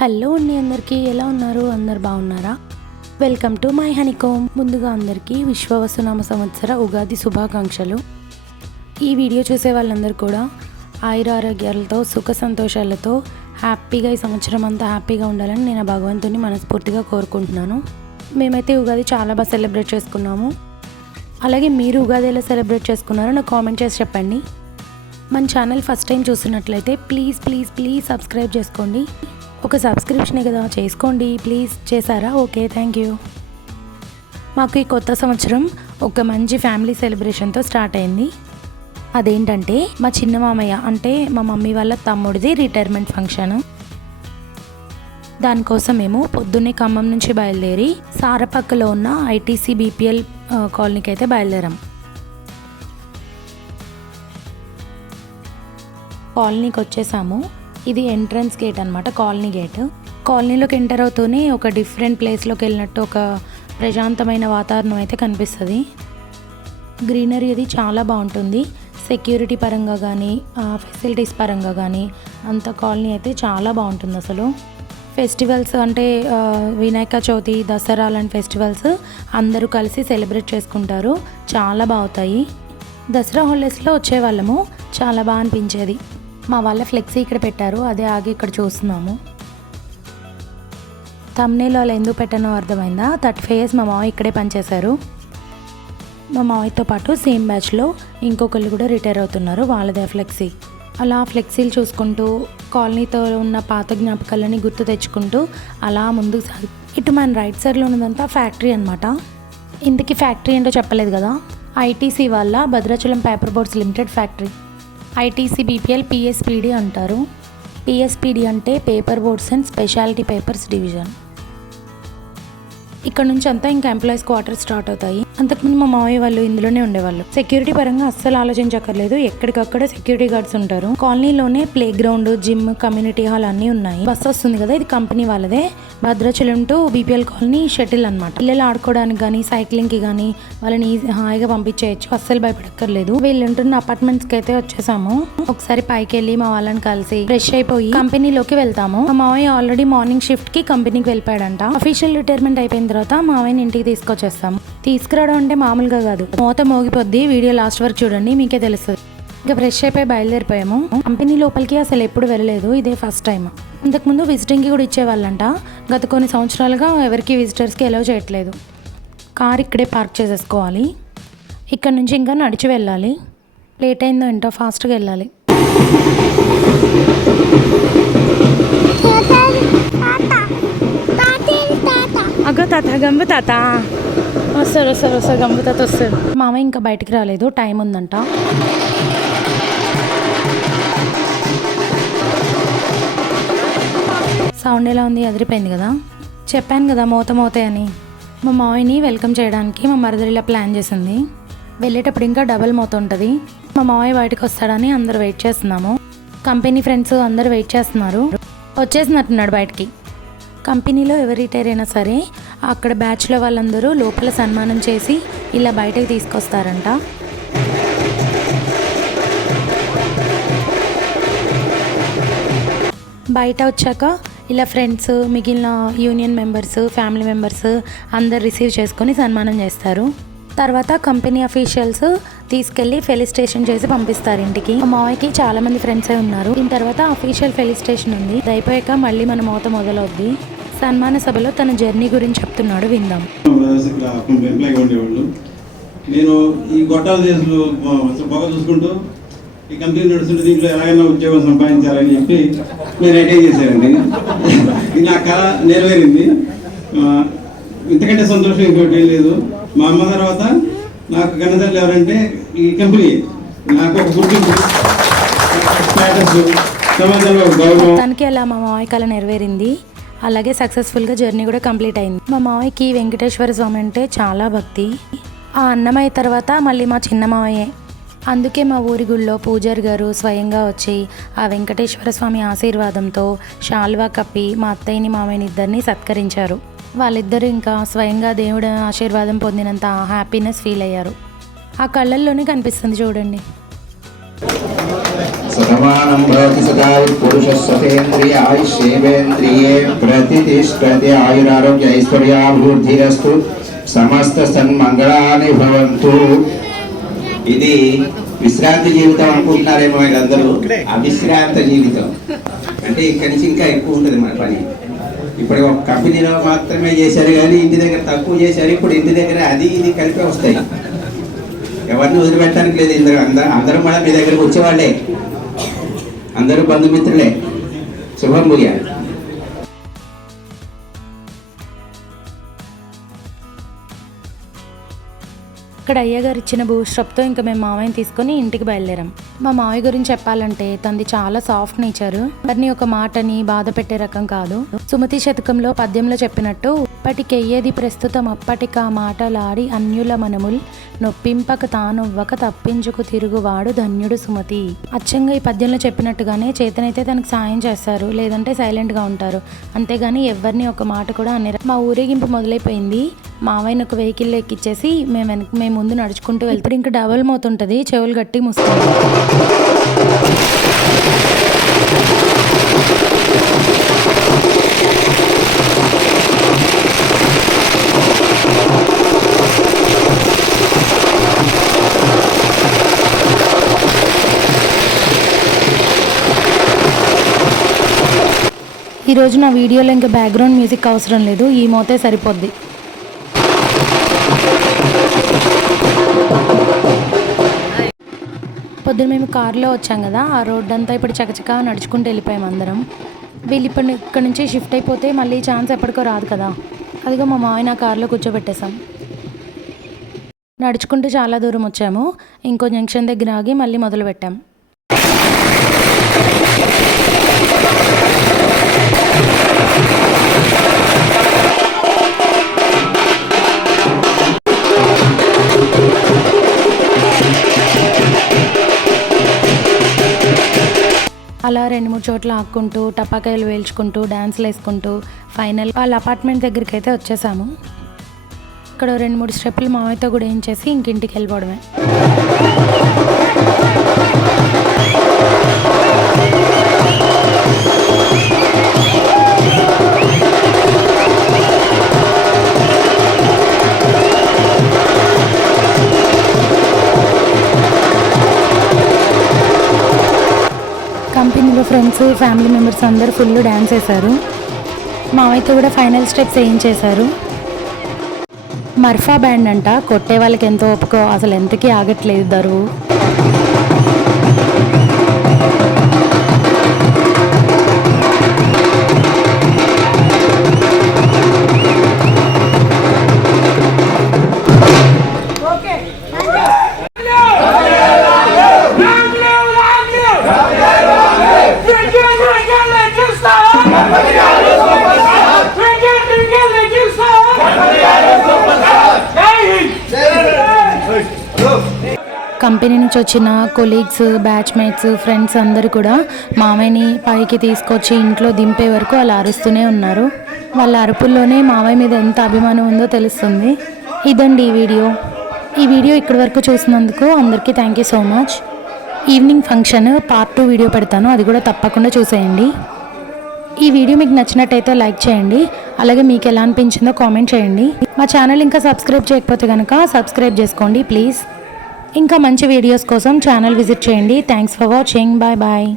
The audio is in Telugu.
హలో అండి, అందరికీ ఎలా ఉన్నారు? అందరు బాగున్నారా? Welcome to my honeycomb. ముందుగా అందరికీ విశ్వవసునామ సంవత్సర ఉగాది శుభాకాంక్షలు. ఈ వీడియో చూసే వాళ్ళందరూ కూడా ఆయురారోగ్యాలతో సుఖ సంతోషాలతో హ్యాపీగా ఈ సంవత్సరం అంతా హ్యాపీగా ఉండాలని నేను భగవంతుని మనస్ఫూర్తిగా కోరుకుంటున్నాను. మేమైతే ఉగాది చాలా బాగా సెలబ్రేట్ చేసుకున్నాము. అలాగే మీరు ఉగాది ఎలా సెలబ్రేట్ చేసుకున్నారో నాకు కామెంట్ చేసి చెప్పండి. మన ఛానల్ ఫస్ట్ టైం చూస్తున్నట్లయితే ప్లీజ్ సబ్స్క్రైబ్ చేసుకోండి. ఒక సబ్స్క్రిప్షనే కదా, చేసుకోండి ప్లీజ్. చేశారా? Okay, thank you. మాకు ఈ కొత్త సంవత్సరం ఒక మంచి ఫ్యామిలీ సెలబ్రేషన్తో స్టార్ట్ అయింది. అదేంటంటే మా చిన్న మామయ్య అంటే మా మమ్మీ వాళ్ళ తమ్ముడిది రిటైర్మెంట్ ఫంక్షన్. దానికోసం మేము పొద్దున్నే ఖమ్మం నుంచి బయలుదేరి సారపక్కలో ఉన్న ఐటీసీ బీపీఎల్ కాలనీకి అయితే బయలుదేరాం. కాలనీకి వచ్చేసాము. ఇది ఎంట్రన్స్ గేట్ అనమాట, కాలనీ గేట్. కాలనీలోకి ఎంటర్ అవుతూనే ఒక డిఫరెంట్ ప్లేస్లోకి వెళ్ళినట్టు ఒక ప్రశాంతమైన వాతావరణం అయితే కనిపిస్తుంది. గ్రీనరీ అది చాలా బాగుంటుంది. సెక్యూరిటీ పరంగా కానీ ఫెసిలిటీస్ పరంగా కానీ అంత కాలనీ అయితే చాలా బాగుంటుంది. అసలు ఫెస్టివల్స్ అంటే వినాయక చవితి, దసరా లాంటి ఫెస్టివల్స్ అందరూ కలిసి సెలబ్రేట్ చేసుకుంటారు. చాలా బాగుతాయి. దసరా హాలిడేస్లో వచ్చేవాళ్ళము, చాలా బాగా అనిపించేది. మా వాళ్ళ ఫ్లెక్సీ ఇక్కడ పెట్టారు, అదే ఆగి ఇక్కడ చూస్తున్నాము. థంబ్నెయిల్ వాళ్ళు ఎందుకు పెట్టానో అర్థమైందా? 35 years మా మావయ్య ఇక్కడే పనిచేశారు. మా మావయ్యతో పాటు సేమ్ బ్యాచ్లో ఇంకొకళ్ళు కూడా రిటైర్ అవుతున్నారు, వాళ్ళదే ఫ్లెక్సీ. అలా ఫ్లెక్సీలు చూసుకుంటూ కాలనీతో ఉన్న పాత జ్ఞాపకాలని గుర్తు తెచ్చుకుంటూ అలా ముందుకు సాగి. ఇటు మన రైట్ సైడ్లో ఉన్నదంతా ఫ్యాక్టరీ అనమాట. ఇంతకీ ఫ్యాక్టరీ ఏంటో చెప్పలేదు కదా. ఐటీసీ వాళ్ళ Bhadrachalam paper boards limited factory. ITC BPL PSPD అంటారు. పిఎస్పీడి అంటే paper boards and speciality papers division. ఇక్కడ నుంచి అంతా ఇంకా ఎంప్లాయీస్ క్వార్టర్ స్టార్ట్ అవుతాయి. అంతకుముందు మా మావయ్య వాళ్ళు ఇందులోనే ఉండేవాళ్ళు. సెక్యూరిటీ పరంగా అస్సలు ఆలోచించక్కర్లేదు, ఎక్కడికక్కడ సెక్యూరిటీ గార్డ్స్ ఉంటారు. కాలనీలోనే playground, gym, community hall అన్నీ ఉన్నాయి. బస్ వస్తుంది కదా, ఇది కంపెనీ వాళ్ళదే. Bhadrachalam to BPL colony shuttle అనమాట. పిల్లలు ఆడుకోవడానికి కానీ సైక్లింగ్కి కానీ వాళ్ళని హాయిగా పంపించేయచ్చు, అస్సలు భయపడక్కర్లేదు. వీళ్ళు ఉంటున్న అపార్ట్మెంట్స్కి అయితే వచ్చేసాము. ఒకసారి పైకి వెళ్ళి మా వాళ్ళని కలిసి ఫ్రెష్ అయిపోయి కంపెనీలోకి వెళ్తాము. మా మావయ్య ఆల్రెడీ మార్నింగ్ షిఫ్ట్ కి కంపెనీకి వెళ్ళిపోయాడంట. అఫీషియల్ రిటైర్మెంట్ అయిపోయిన తర్వాత మావయ్యని ఇంటికి తీసుకొచ్చేస్తాము. తీసుకురావడం అంటే మామూలుగా కాదు, మోత మోగిపోద్ది. వీడియో లాస్ట్ వరకు చూడండి, మీకే తెలుస్తుంది. ఇంకా ఫ్రెష్ అయిపోయి బయలుదేరిపోయాము. కంపెనీ లోపలికి అసలు ఎప్పుడు వెళ్ళలేదు, ఇదే ఫస్ట్ టైం. ఇంతకుముందు విజిటింగ్కి కూడా ఇచ్చేవాళ్ళంట. గత కొన్ని సంవత్సరాలుగా ఎవరికి విజిటర్స్కి అలౌ చేయట్లేదు. కార్ ఇక్కడే పార్క్ చేసేసుకోవాలి. ఇక్కడ నుంచి ఇంకా నడిచి వెళ్ళాలి. లేట్ అయిందో ఏంటో, ఫాస్ట్గా వెళ్ళాలి. అగ్గ తాత, గంబు తాత వస్తారు గంబు తాత వస్తారు. మామయ్య ఇంకా బయటికి రాలేదు, టైం ఉందంట. సౌండ్ ఎలా ఉంది? అదిరిపోయింది కదా. చెప్పాను కదా మోతే అని. మా మామయ్యని వెల్కమ్ చేయడానికి మా మరదలిలా ప్లాన్ చేసింది. వెళ్ళేటప్పుడు ఇంకా డబల్ మోత ఉంటుంది. మా మామయ్య బయటకు వస్తాడని అందరు వెయిట్ చేస్తున్నాము. కంపెనీ ఫ్రెండ్స్ అందరు వెయిట్ చేస్తున్నారు. వచ్చేసినట్టున్నాడు బయటికి. కంపెనీలో ఎవరు రిటైర్ అయినా సరే అక్కడ బ్యాచ్లో వాళ్ళందరూ లోపల సన్మానం చేసి ఇలా బయటకు తీసుకొస్తారంట. బయట వచ్చాక ఇలా ఫ్రెండ్స్, మిగిలిన యూనియన్ మెంబర్స్, ఫ్యామిలీ మెంబర్స్ అందరు రిసీవ్ చేసుకొని సన్మానం చేస్తారు. తర్వాత కంపెనీ అఫీషియల్స్ తీసుకెళ్ళి ఫెలిస్టేషన్ చేసి పంపిస్తారు ఇంటికి. మా మావయ్యకి చాలా మంది ఫ్రెండ్సే ఉన్నారు. దీని తర్వాత అఫీషియల్ ఫెలిస్టేషన్ ఉంది. ఇది అయిపోయాక మళ్ళీ మన మోత మొదలవుద్ది. సన్మాన సభలో తన జర్నీ గురించి చెప్తున్నాడు, విందాం. నేను ఈ గొట్టాల దేశంలో బాగా చూసుకుంటూ ఈ కంపెనీ నడుస్తుంటే దీంట్లో ఎలాగైనా ఉద్యోగం సంపాదించాలని చెప్పి నేను ఐటీఐ చేశానండి. ఇది నా కళ నెరవేరింది. ఇంతకంటే సంతోషం ఇంకోటి లేదు. మా అమ్మ తర్వాత నాకు కన్నతల్లి ఎవరంటే ఈ కంపెనీ. నాకు ఒక గుర్తింపు, స్టేటస్, సమాజంలో గౌరవం. తనకి అలా మా మావయ్య కళ నెరవేరింది. అలాగే సక్సెస్ఫుల్గా జర్నీ కూడా కంప్లీట్ అయింది. మా మావయ్యకి వెంకటేశ్వర స్వామి అంటే చాలా భక్తి. ఆ అన్నమయ్య తర్వాత మళ్ళీ మా చిన్న మావయ్యే. అందుకే మా ఊరి గుళ్ళో పూజారి గారు స్వయంగా వచ్చి ఆ వెంకటేశ్వర స్వామి ఆశీర్వాదంతో శాల్వా కప్పి మా అత్తయ్యని మామయ్యని ఇద్దరిని సత్కరించారు. వాళ్ళిద్దరూ ఇంకా స్వయంగా దేవుడి ఆశీర్వాదం పొందినంత హ్యాపీనెస్ ఫీల్ అయ్యారు. ఆ కళ్ళల్లోనే కనిపిస్తుంది చూడండి. శతమానం భవతి సదాయు పురుషస్వతేంద్రియ ఆయుష్యేవేంద్రియే ప్రతిష్టతి ఆయురారోగ్య ఐశ్వర్యాభివృద్ధిరస్తు సమస్త సన్మంగళాని భవంతు. ఇది విశ్రాంతి జీవితం అనుకుంటున్నారేమో వీళ్ళందరూ. అవిశ్రాంత జీవితం అంటే ఇక్కడి నుంచి ఇంకా ఎక్కువ ఉంటుంది మన పని. ఇప్పుడు ఒక కంపెనీలో మాత్రమే చేశారు కానీ ఇంటి దగ్గర తక్కువ చేశారు. ఇప్పుడు ఇంటి దగ్గర అది ఇది కలిపి వస్తాయి. ఎవరిని వదిలిపెట్టడానికి లేదు. అందరూ కూడా మీ దగ్గరకు వచ్చేవాళ్ళే, అందరూ బంధుమిత్రులే. శుభం భూయాలు. ఇక్కడ అయ్యగారు ఇచ్చిన బూస్ట్రప్తో ఇంకా మేము మామయ్యని తీసుకొని ఇంటికి బయలుదేరాం. మా మామయ్య గురించి చెప్పాలంటే తనది చాలా సాఫ్ట్ నేచరు. వారిని ఒక మాటని బాధ పెట్టే రకం కాదు. సుమతి శతకంలో పద్యంలో చెప్పినట్టు ఇప్పటికెయ్యేది ప్రస్తుతం అప్పటికా మాటలాడి అన్యుల మనముల్ నొప్పింపక తానొవ్వక తప్పించుకు తిరుగువాడు ధన్యుడు సుమతి. అచ్చంగా ఈ పద్యంలో చెప్పినట్టుగానే చేతనైతే తనకు సాయం చేస్తారు, లేదంటే సైలెంట్గా ఉంటారు. అంతేగాని ఎవరిని ఒక మాట కూడా అన్నారు. మా ఊరేగింపు మొదలైపోయింది. మావయ్యను ఒక వెహికల్లో ఎక్కిచ్చేసి మేము ముందు నడుచుకుంటూ వెళ్తారు. ఇంకా డబల్ మోతుంటుంది, చెవులు గట్టి మూస్తుంది. ఈరోజు నా వీడియోలో ఇంకా బ్యాక్గ్రౌండ్ మ్యూజిక్ అవసరం లేదు, ఈ మోతే సరిపోద్ది. పొద్దున మేము కారులో వచ్చాం కదా, ఆ రోడ్ అంతా ఇప్పుడు చకచకా నడుచుకుంటూ వెళ్ళిపోయాం అందరం. వీళ్ళు ఇక్కడ నుంచి షిఫ్ట్ అయిపోతే మళ్ళీ ఛాన్స్ ఎప్పటికో రాదు కదా. అదిగో మా మావయ్య నా కారులో కూర్చోబెట్టేసాం. నడుచుకుంటూ చాలా దూరం వచ్చాము. ఇంకో జంక్షన్ దగ్గర ఆగి మళ్ళీ మొదలు పెట్టాం. అలా 2-3 చోట్ల ఆక్కుంటూ టపాకాయలు వేల్చుకుంటూ డ్యాన్స్లు వేసుకుంటూ ఫైనల్ వాళ్ళ అపార్ట్మెంట్ దగ్గరికి అయితే వచ్చేసాము. ఇక్కడ 2-3 స్టెప్పులు మావయ్యతో కూడా ఏం చేసి ఇంకింటికి వెళ్ళిపోవడమే. కంపెనీలో ఫ్రెండ్స్ ఫ్యామిలీ మెంబర్స్ అందరూ ఫుల్ డ్యాన్స్ వేశారు. మావయ్యతో కూడా ఫైనల్ స్టెప్స్ వేయించేశారు. మర్ఫా బ్యాండ్ అంట, కొట్టే వాళ్ళకి ఎంతో ఒప్పుకో, అసలు ఎంతకీ ఆగట్లేదు దరువు. కంపెనీ నుంచి వచ్చిన కొలీగ్స్, బ్యాచ్మేట్స్, ఫ్రెండ్స్ అందరూ కూడా మామయ్యని పైకి తీసుకొచ్చి ఇంట్లో దింపే వరకు అలా అరుస్తూనే ఉన్నారు. వాళ్ళ అరుపుల్లోనే మామయ్య మీద ఎంత అభిమానం ఉందో తెలుస్తుంది. ఇదండి ఈ వీడియో ఇక్కడి వరకు చూసినందుకు అందరికీ thank you so much. Evening function part 2 video పెడతాను, అది కూడా తప్పకుండా చూసేయండి. ఈ వీడియో మీకు నచ్చినట్టయితే లైక్ చేయండి, అలాగే మీకు ఎలా అనిపించిందో కామెంట్ చేయండి. మా ఛానల్ ఇంకా సబ్స్క్రైబ్ చేయకపోతే కనుక సబ్స్క్రైబ్ చేసుకోండి ప్లీజ్. ఇంకా మంచి వీడియోస్ కోసం ఛానల్ విజిట్ చేయండి. Thanks for watching. Bye bye.